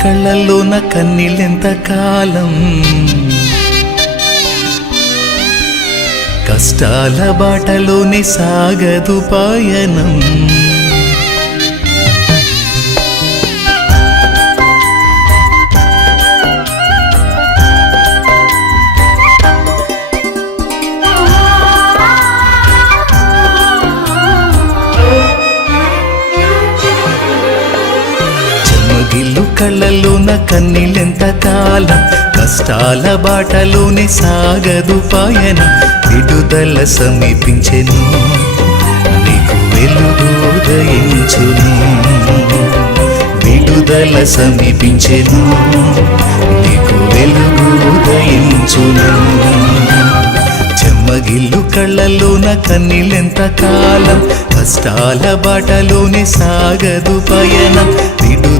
చెమ్మగిల్లు కళ్ళల్లోన కన్నీళ్ళెంత కాలం? కష్టాల బాటలోనే సాగదు పయనం. చెమ్మగిల్లు కళ్ళల్లోన కన్నీళ్ళెంత కాలం? కష్టాల బాటలోనే సాగదు పాయన. విడుదల సమీపించెను. నీకు వెలుగు ఉదయించును. విడుదల సమీపించెను. నీకు వెలుగు ఉదయించును. చెమ్మగిల్లు కళ్ళల్లోన కన్నీళ్ళెంత కాలం? కష్టాల బాటలోనే సాగదు పయనం. విడుదల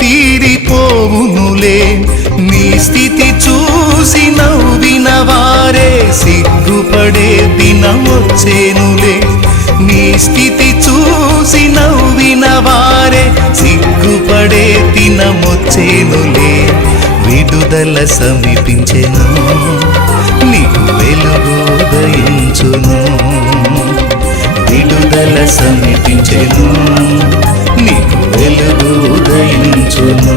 తీరిపోవునులే. నీ స్థితి చూసి నవ్విన వారే సిగ్గుపడే దినమొచ్చేనులే. నీ స్థితి చూసి నవ్విన వారే సిగ్గుపడే దినమొచ్చేనులే. విడుదల సమీపించెను నీకు వెలుగు ఉదయించును. విడుదల సమీపించెను నీకు వెలుగు ఉదయించును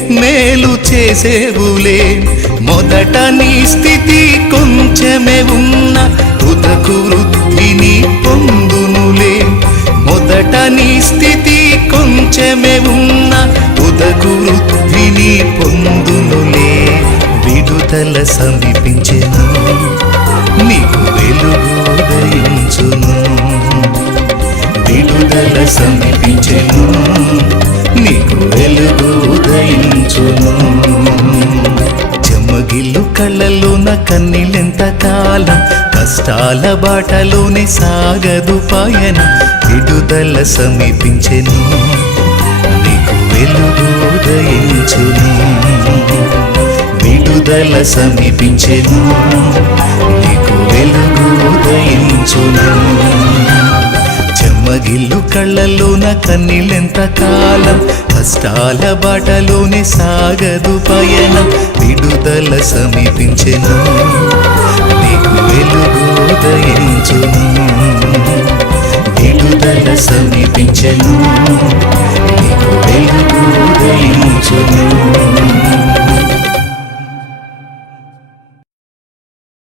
మేలు చేసేవులే. మొదట నీ స్థితి కొంచెమే ఉన్న తుదకు వృద్ధిని పొందునులే. మొదట నీ స్థితి కొంచెమే ఉన్న తుదకు వృద్ధిని పొందునులే. విడుదల సమీపించెను నీకు వెలుగు ఉదయించును. విడుదల సమీపించెను ఉదయించును చెమ్మగిల్లు కళ్ళలోన కన్నీళ్ళెంత కాలం? కష్టాల బాటలోనే సాగదు పాయన. విడుదల సమీపించెను. నీకు వెలుగు ఉదయించును. విడుదల సమీపించెను. నీకు వెలుగు ఉదయించును. చెమ్మగిల్లు కళ్ళలోన కన్నీళ్ళెంత కాలం? కష్టాల బాటలోనే సాగదు పయనం. విడుదల సమీపించెను. నీకు వెలుగోదయించును విడుదల సమీపించెను. నీకు వెలుగోదయించును